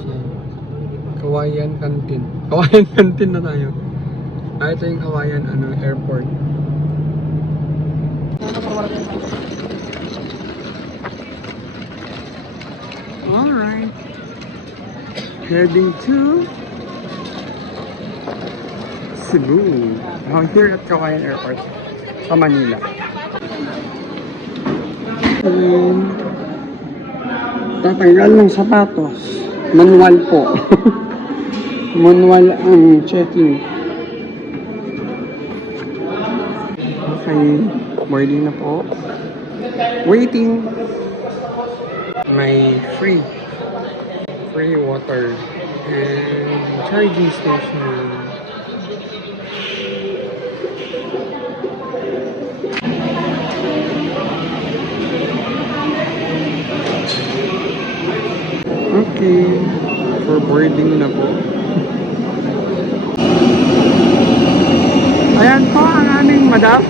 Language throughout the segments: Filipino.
siya. Kawayan Canteen. Kawayan Canteen na tayo. Ito yung Kawayan airport. Alright. Heading to Cebu. Now here at Kawayan Airport sa Manila. Tatanggal ng sapatos. Manual po. Manual ang checking. Okay. Boarding na po. Waiting. May free water and charging station. Okay, for boarding na po. Ayan po ang aming madam.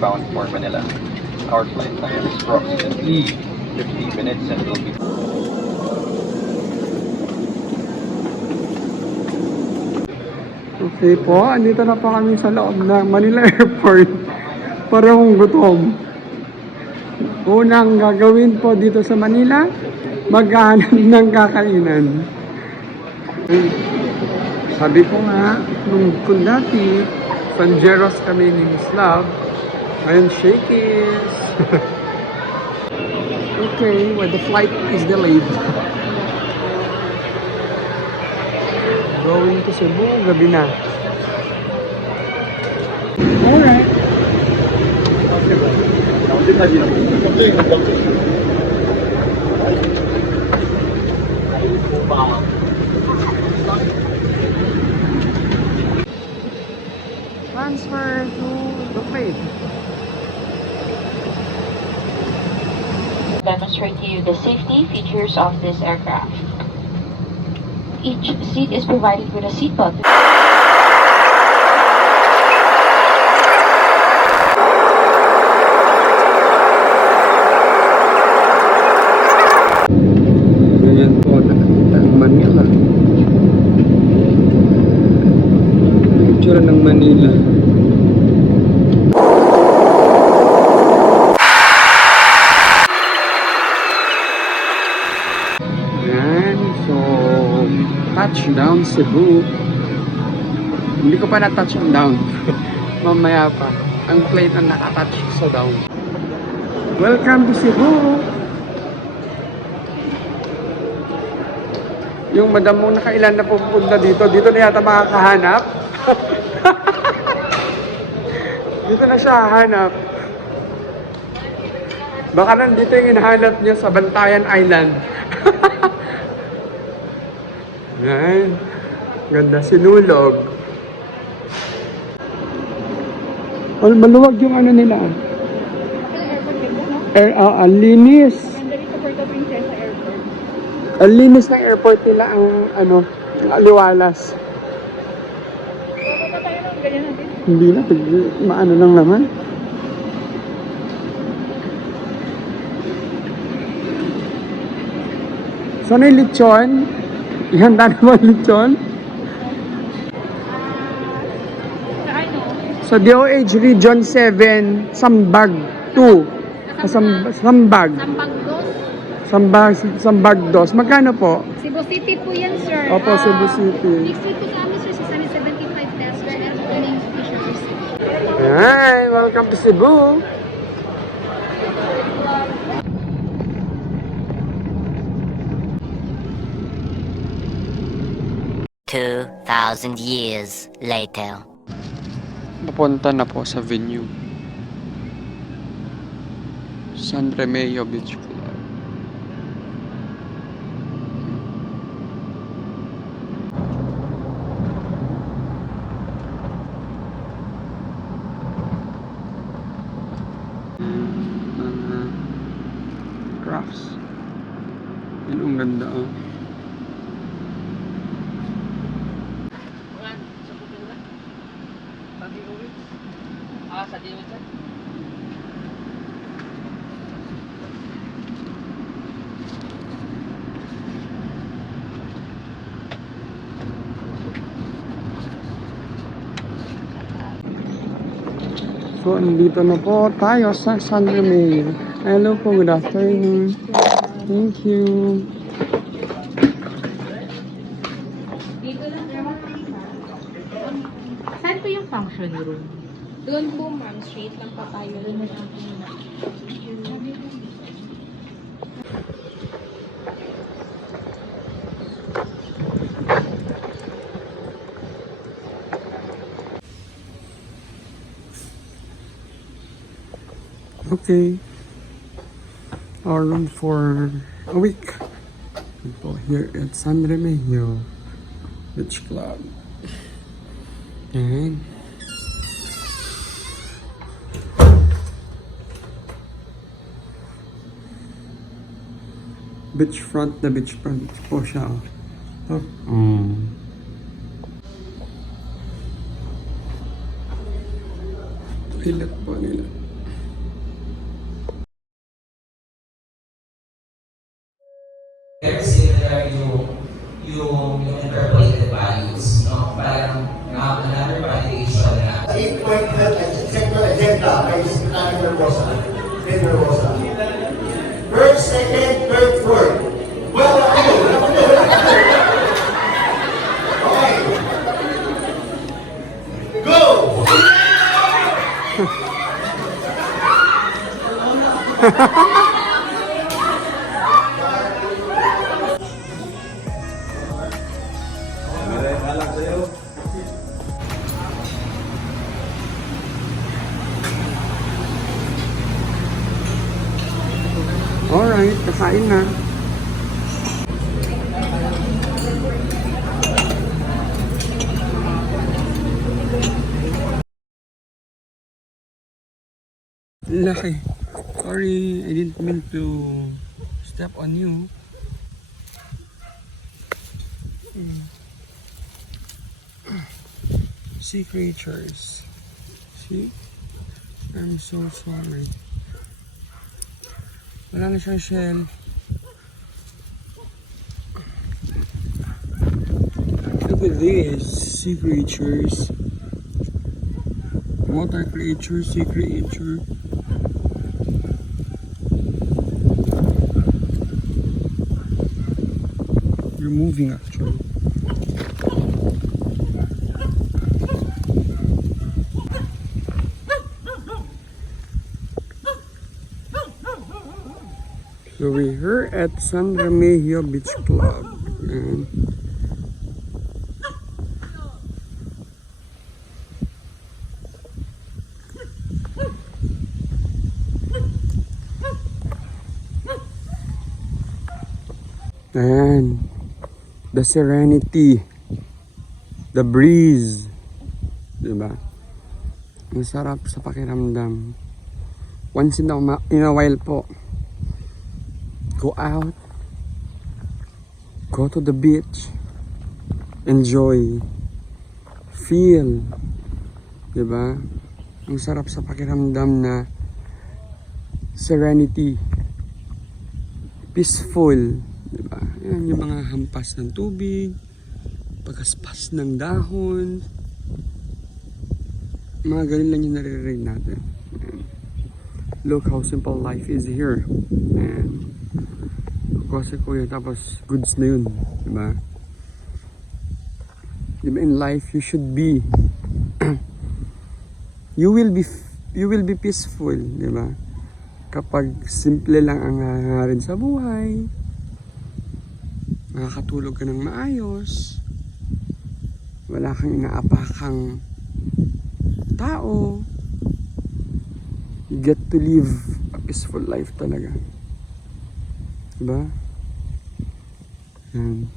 Bound for Manila. Our flight time is approximately 50 minutes and will be... Okay po, andito na po kami sa loob ng Manila Airport. Parang gutom. Unang gagawin po dito sa Manila, maghahanap ng kakainan. Sabi ko nga, kung dati, Sanjeros kami ni Miss Love, ngayon Shakey's. Okay, well the flight is delayed. Going to Cebu, gabi na. Alright. Transfer to the plane. Demonstrate to you the safety features of this aircraft. Each seat is provided with a seatbelt. Ganyan po nakikita ang Manila. Picture ng Manila. Touchdown Cebu. Hindi ko pa na-touch ang down. Mamaya pa. Ang plane ang nakatouch sa down. Welcome to Cebu! Yung madam mo nakailan na pupunta dito. Dito na yata makakahanap. Dito na siya hahanap. Baka nandito yung hinahanap niya sa Bantayan Island. Yan. Ganda, sinulog. Maluwag yung ano nila. Ang linis. Ang linis ng airport nila ang ang aliwalas. Hindi na, maano lang naman. Sana yung lechon? Ihanda naman lechon? Sa DOH Region 7, Sambag 2. Sambag. Sambag 2. Magkano po? Cebu City po yan, sir. Opo, Cebu City. Next week po sa amin, sir, 675 pesos. Sir, and po yung official receipt. Hi! Welcome to Cebu! 2,000 years later. Napunta na po sa venue. San Remeo Beach Club. Mga crafts. Yun ang ganda, oh. Nandito na po tayo sa San Remigio. Hello po, good afternoon. Thank you. Saan po yung function room? Doon po, ma'am. Straight lang pa tayo. Okay. Our room for a week. People here at San Remigio Beach Club. And beachfront, the beachfront po siya. Oh. Toilet po nila. Very similar yung interpolated values, no? Parang another validation na 8-point sector agenda by Secretary Barbosa. Ted Barbosa. First, second, third, fourth. Well, okay. Go! Alright, kakain na. Laki. Sorry, I didn't mean to step on you. Sea creatures. See? I'm so sorry. Wala na siyang shell. Look at this. Sea creatures. Water creature, sea creature. You're moving actually. So we're here at San Remigio Beach Club. And the serenity, the breeze, diba? Ang sarap sa pakiramdam. Once in a while po, go out, go to the beach, enjoy, feel, diba? Ang sarap sa pakiramdam na serenity, peaceful, diba? Yan yung mga hampas ng tubig, pagkaspas ng dahon, mga ganun lang yung naririnig natin. And look how simple life is here. And kasi kuya, tapos goods na yun, diba? Diba in life you should be you will be peaceful, diba? Kapag simple lang ang hangarin sa buhay, makakatulog ka ng maayos, wala kang inaapakang tao, you get to live a peaceful life talaga, diba? Yan.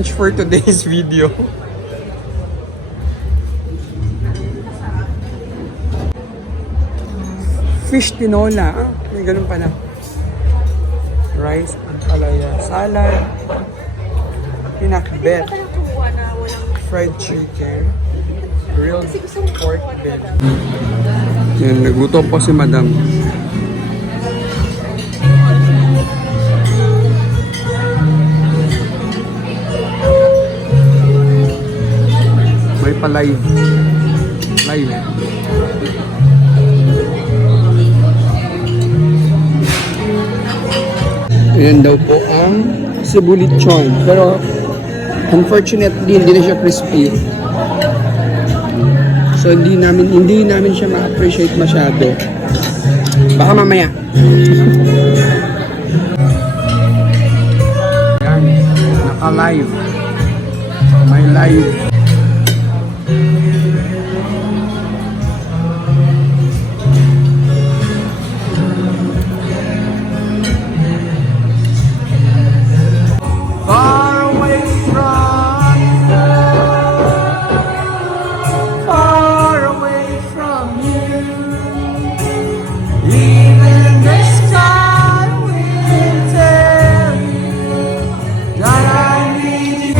lunch for today's video. Fish tinola. Ah, may ganun pala. Rice, ampalaya, salad, pinakbet, fried chicken, grilled pork belly. Yan, nagutom po si madam. May pa-live. Live. Ayan daw po ang Cebu lechon. Pero unfortunately hindi na siya crispy. So hindi namin siya ma-appreciate masyado. Baka mamaya. Ayan, naka-live. May live. Far away from you, far away from you, even the sky will tell you that I need you.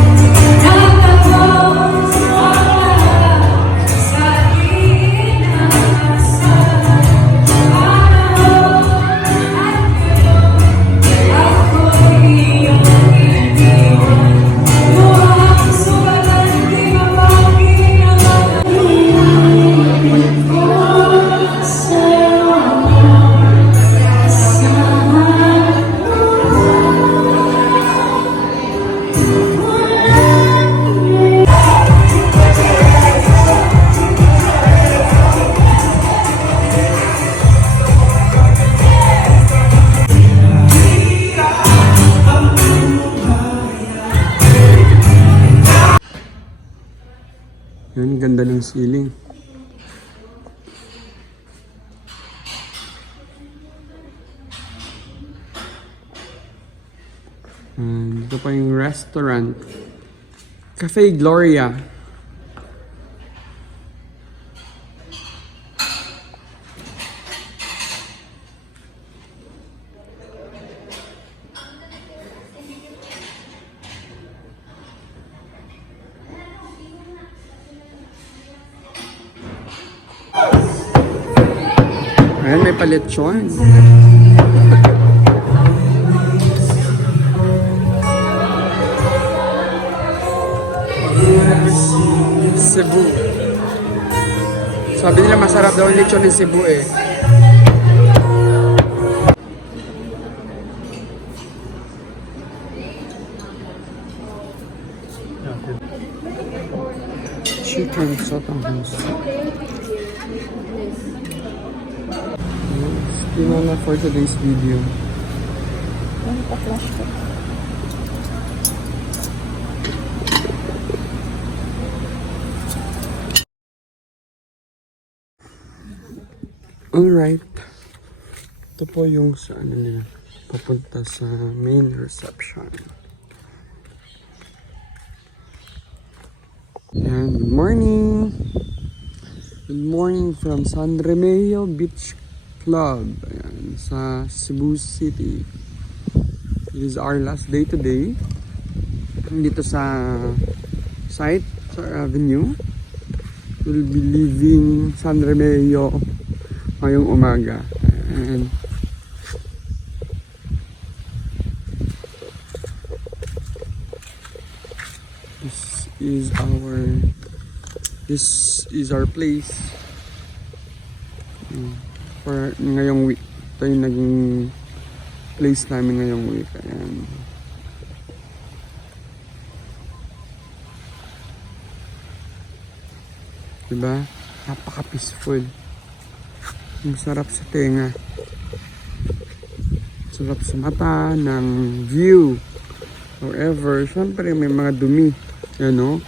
Yan, ganda ng ceiling. Dito pa yung restaurant. Cafe Gloria. Ayan, may paletsyon. Cebu. Sabi nila masarap daw yung lechon ng Cebu eh. Chicken sotanghos. Tinola for today's video. Alright. Ito po yung sa ano nila. Papunta sa main reception. Yan. Good morning. Good morning from San Remigio Beach Club. Ayan, sa Cebu City. It is our last day today. Dito sa site, sa avenue. We'll be leaving San Remigio ngayong umaga. And this is our place for ngayong week. Ito yung naging place namin ngayong week. Ayan. Diba? Napaka-peaceful. Ang sarap sa tenga. Sarap sa mata ng view. However, syempre may mga dumi. Yan o.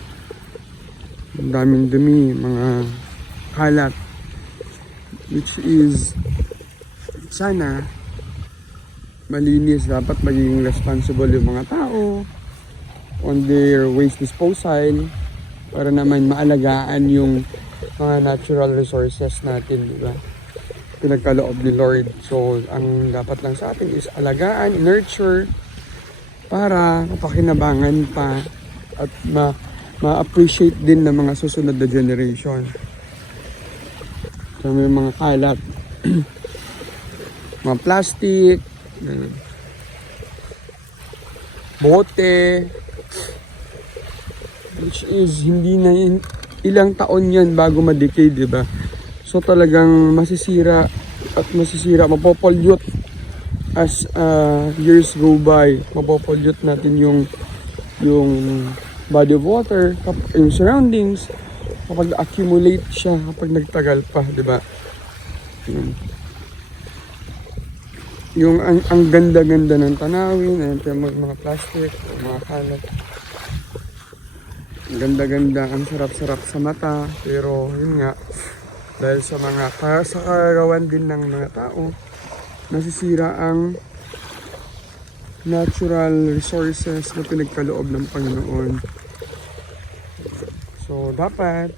Ang daming dumi. Mga kalat. Which is sana malinis. Dapat maging responsible yung mga tao. on their waste disposal para naman maalagaan yung mga natural resources natin, di ba? Pinagkaloob ni Lord. So, ang dapat lang sa atin is alagaan, nurture, para mapakinabangan pa at ma-appreciate din ng mga susunod na generation. So, may mga kalat, mga plastic, bote, which is hindi na ilang taon yan bago ma-decay, di ba? So talagang masisira at masisira, mapopollute as years go by. Mapopollute natin yung body of water, yung surroundings, kapag accumulate siya, kapag nagtagal pa, di ba? Yung ang ganda-ganda ng tanawin, yung mga plastic, mga kalat. Ang ganda-ganda, ang sarap-sarap sa mata, pero yun nga, dahil sa kagagawan din ng mga tao, nasisira ang natural resources na pinagkaloob ng Panginoon. So, dapat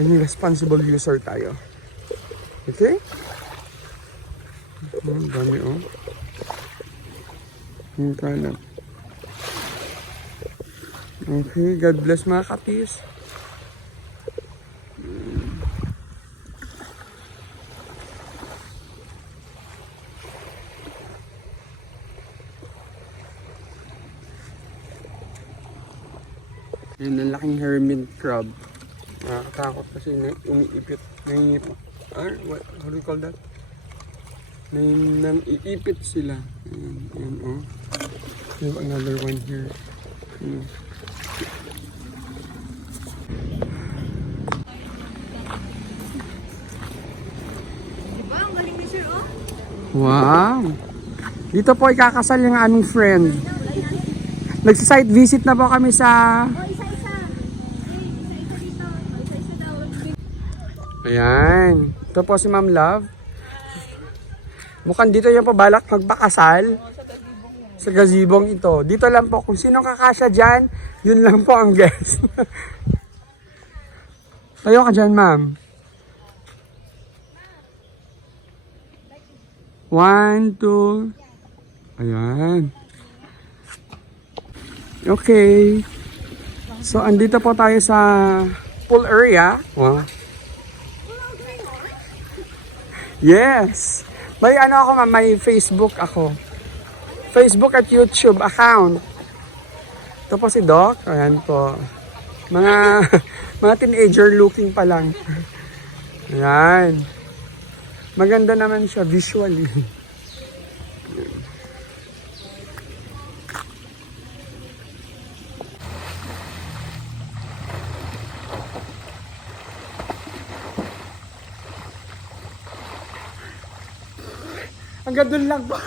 maging responsible user tayo. Okay? Dami oh. Yung kalat. Okay, God bless mga kapis. Yun, ang laking hermit crab. Nakakatakot kasi umiipit. What do you call that? Nang-iipit sila. Ayan, oh. We have another one here. Diba? Ang galing ni Sir, oh. Wow! Dito po ikakasal yung aming friend. Nagsa-site visit na po kami sa... Oh, isa-isa. Isa-isa dito. Isa-isa daw. Ayan. Ito po si Ma'am Love. Mukhang dito yung pabalak magpakasal. Sa gazibong ito. Dito lang po. Kung sino kakasya dyan, yun lang po ang guest. Tayo ka dyan, ma'am. 1, 2. Ayan. Okay. So, andito po tayo sa pool area. Wow. Yes. May ano ako, ma'am, may Facebook ako. Facebook at YouTube account. Ito po si Doc. Ayan po. Mga teenager looking pa lang. Ayan. Maganda naman siya visually. Hanggang doon lang po.